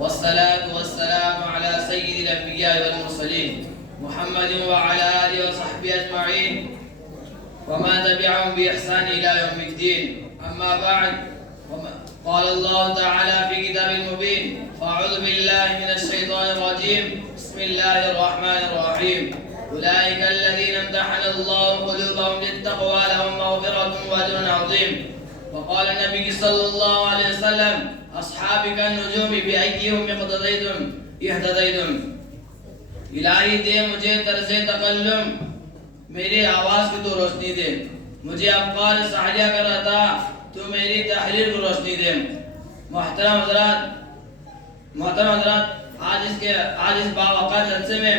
والصلاة والسلام على سيد الأنبياء والمرسلين محمد وعلى آله وصحبه أجمعين وما تبعهم بإحسان إلى يوم الدين. أما بعد، قال الله تعالى في كتاب المبين: أعوذ بالله من الشيطان الرجيم، بسم الله الرحمن الرحيم. أولئك الذين امتحن الله قلوبهم للتقوى لهم مغفرة وأجر عظيم. وقال النبي صلى الله عليه وسلم: أصحابي كالنجوم بأيهم اقتديتم اهتديتم. الہی دے مجھے طرز تکلم، میری آواز کی تو روشنی دے. مجھے افکار ساحلیہ کر رہا تھا تو میری تحریر کو روشنی دے. محترم حضرات، آج اس باوقار جلسے میں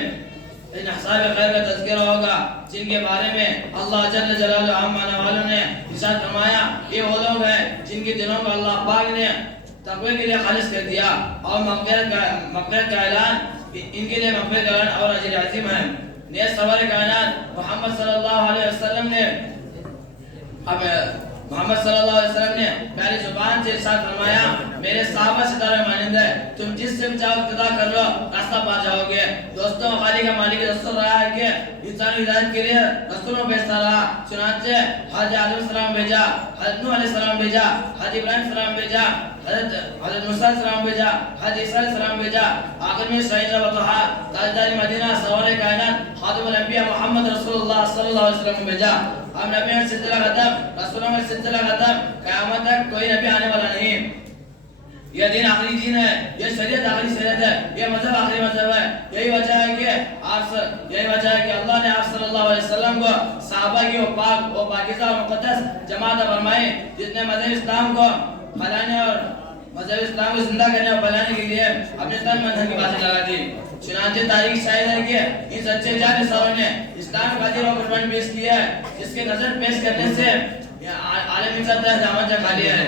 ان اصحاب خیر کا تذکرہ ہوگا جن کے بارے میں اللہ جل جلالہ عمانہ والوں نے ارشاد فرمایا یہ وہ لوگ ہیں جن کے دلوں کو اللہ پاک نے تقوی کے لیے خالص کر دیا اور مغفرت کا اعلان، ان کے لیے مغفرت کا اعلان اور اجر عظیم ہے. نیز سرور کائنات محمد صلی اللہ علیہ وسلم نے پہلی زبان سے ارشاد فرمایا میرے صحابہ ستارے مانند ہے، تم جس سے چاہو اقتدا کر لو، راستہ پا جاؤ گے. دوستوں، خالی کا مالک رسول رہا ہے کہ انسانی ہدایت کے لیے رسولوں بھیجتا رہا. چنانچہ حضرت آدم علیہ السلام بھیجا، حضرت نوح علیہ السلام بھیجا، حضرت ابراہیم علیہ السلام بھیجا، حضرت موسیٰ علیہ السلام بھیجا، حضرت عیسیٰ علیہ السلام بھیجا. آخر میں سعید و طہا، تاجدار مدینہ، سرور کائنات، خاتم الانبیاء محمد رسول اللہ صلی اللہ علیہ وسلم بھیجا. اب نبی میں سلسلہ ختم، رسولوں میں سلسلہ ختم، قیامت تک کوئی نبی آنے والا نہیں. یہ دین آخری دین ہے، یہ شریعت آخری شریعت ہے، یہ مذہب آخری مذہب ہے. یہی وجہ ہے کہ اللہ نے آپ صلی اللہ علیہ وسلم کو صحابہ کی وہ پاک و پاکیزہ اور مقدس جماعت فرمائی جس نے مذہب اسلام کو پھیلانے اور مذہب اسلام کو زندہ کرنے اور پھیلانے کے لیے اپنے تن من دھن کی باتیں لگا دی. چنانچہ تاریخ شاہد ہے کہ ان سچے جانشینوں نے اسلام کا دین اور قربان پیش کیا ہے جس کے نظر پیش کرنے سے عالم انسان تحت دامن جا لیا ہے.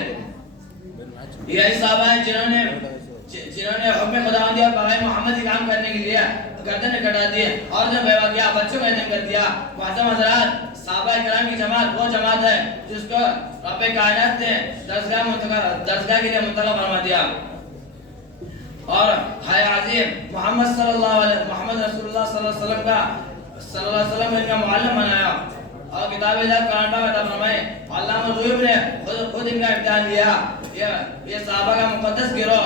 یہی صحابہ ہیں جنہوں نے حکم خداوندی اور پیغام محمد کی کام کرنے کے لیے گردن کٹا دی اور جب بیوہ کیا بچوں کا یتیم کر دیا. محترم حضرات، صحابہ کرام کی جماعت وہ جماعت ہے جس کو رب کائنات نے درسگاہ کے لیے منتخب فرما دیا اور ہے عظیم محمد رسول اللہ صلی اللہ علیہ وسلم ان کا معلم بنایا اور کتاب اللہ قرآن پاک عطا فرمائے. علامہ الغیوب نے خود ان کا امتحان لیا. یہ صحابہ کا مقدس گروہ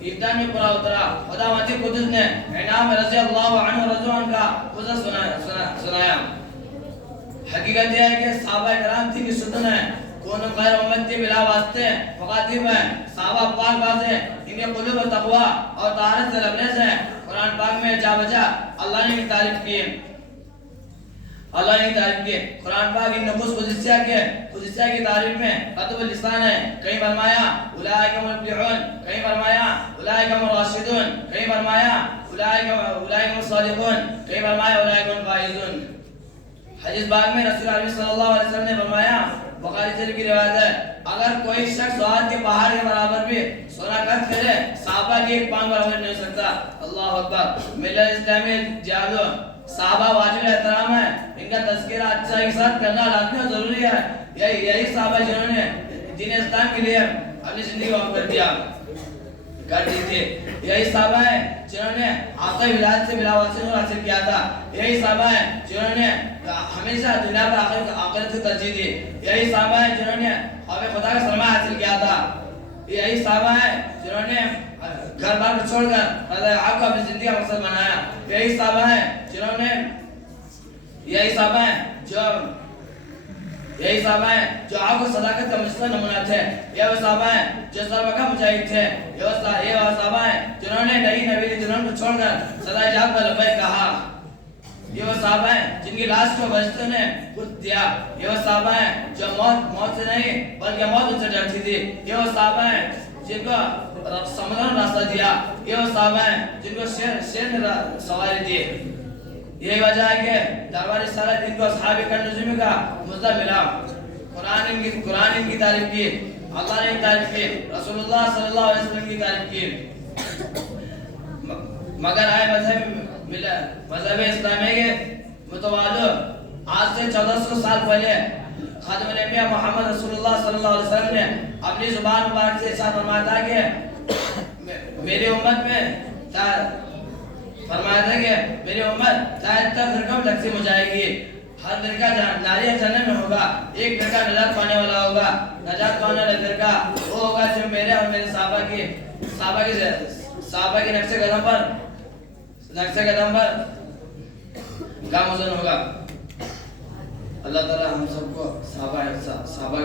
امتحان میں پورا اترا. خدا ماتی قدس نے انعام رضی اللہ عنہ رضوان کا قصص سنایا. حقیقت یہ ہے کہ صحابہ کرام تھی کی ستون ہے، کون غیر امتی بلا واسطے مخاطب ہے. صحابہ پاک باز ہیں، ان کے قلوب و تقوی اور طہارت سے لبریز ہیں. قرآن پاک میں جا بجا اللہ نے ان کی تعریف کی. قرآن پاک ان نفوس خصوصیہ کی تعریف میں قطب اللسان ہے. کہیں فرمایا اولئک هم المفلحون، کہیں فرمایا اولئک هم الراشدون، کہیں فرمایا اولئک هم الصادقون، کہیں فرمایا اولئک هم الفائزون. حدیث پاک میں رسول اللہ صلی اللہ علیہ وسلم نے فرمایا، بخاری شریف کی روایت ہے، اگر کوئی شخص احد کے پہاڑ کے برابر بھی سونا خرچ کرے صحابہ کی ایک پاؤں برابر نہیں ہو سکتا. اللہ اکبر. ملت اسلامی جہاد صحابہ واجب احترام ہے، ان کا تذکرہ اچھائی کے ساتھ کرنا لازمی اور ضروری ہے. یہی صحابہ جنہوں نے دین اسلام کے لیے اپنی زندگی وقف کر دی تھی. یہی صحابہ ہیں جنہوں نے آقا ولایت سے بلا واسطہ نور حاصل کیا تھا. یہی صحابہ ہیں جنہوں نے ہمیشہ دنیا پر آخرت کو ترجیح دی. یہی صحابہ ہیں جنہوں نے خوف خدا کا سرمایہ حاصل کیا تھا. یہی صحابہ ہیں جنہوں نے گھر بار کو چھوڑ کر رضا حق کو اپنی زندگی کا مقصد بنایا. یہی صحابہ ہیں جو آپ کو صداقت کا مشترک نمونہ تھے. یہ وہ صحابہ ہیں جو سرمکہ مجاہد تھے. یہ وہ صحابہ ہیں جنہوں نے نئی نبی جنہوں کو چھوڑ کر صدا جاب کا لبیک کہا. یہ وہ صحابہ ہیں جن کی لاش کو فرشتوں نے خود دیا. یہ وہ صحابہ ہیں جو موت سے نہیں بلکہ موت ان سے ڈرتی تھی. یہ وہ صحابہ ہیں جن کو سمندر نے راستہ دیا. یہ وہ صحابہ ہیں جن کو شیر نے سواری دی. یہی وجہ ہے کہ دربار رسالت ان کو اصحاب النجوم کا مزدہ ملا. قرآن ان کی تعریف کی، اللہ نے ان تعریف کی، رسول اللہ صلی اللہ علیہ وسلم کی تعریف کی. مگر آئے مذہب اسلامی کے متوالو آج سے 1400 سال پہلے خاتم الانبیاء محمد رسول اللہ صلی اللہ علیہ وسلم نے اپنی زبان مبارک سے ارشاد فرمایا تھا کہ میری امت میں فرمایا تھا کہ میری امت تک فرقوں میں تقسیم ہو جائے گی. ہر فرقہ ناری جنت میں ہوگا. ایک فرقہ نجات پانے والا ہوگا. نجات پانے والا فرقہ وہ ہوگا جو میرے اور میرے صحابہ کی نقش قدم پر گامزن ہوگا. اللہ تعالی ہم سب کو صحابہ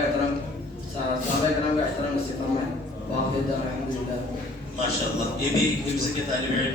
کرام کا احترام نصیب فرمائے. واقعی الحمدللہ. ماشاءاللہ. یہ بھی حفظ کے طالب علم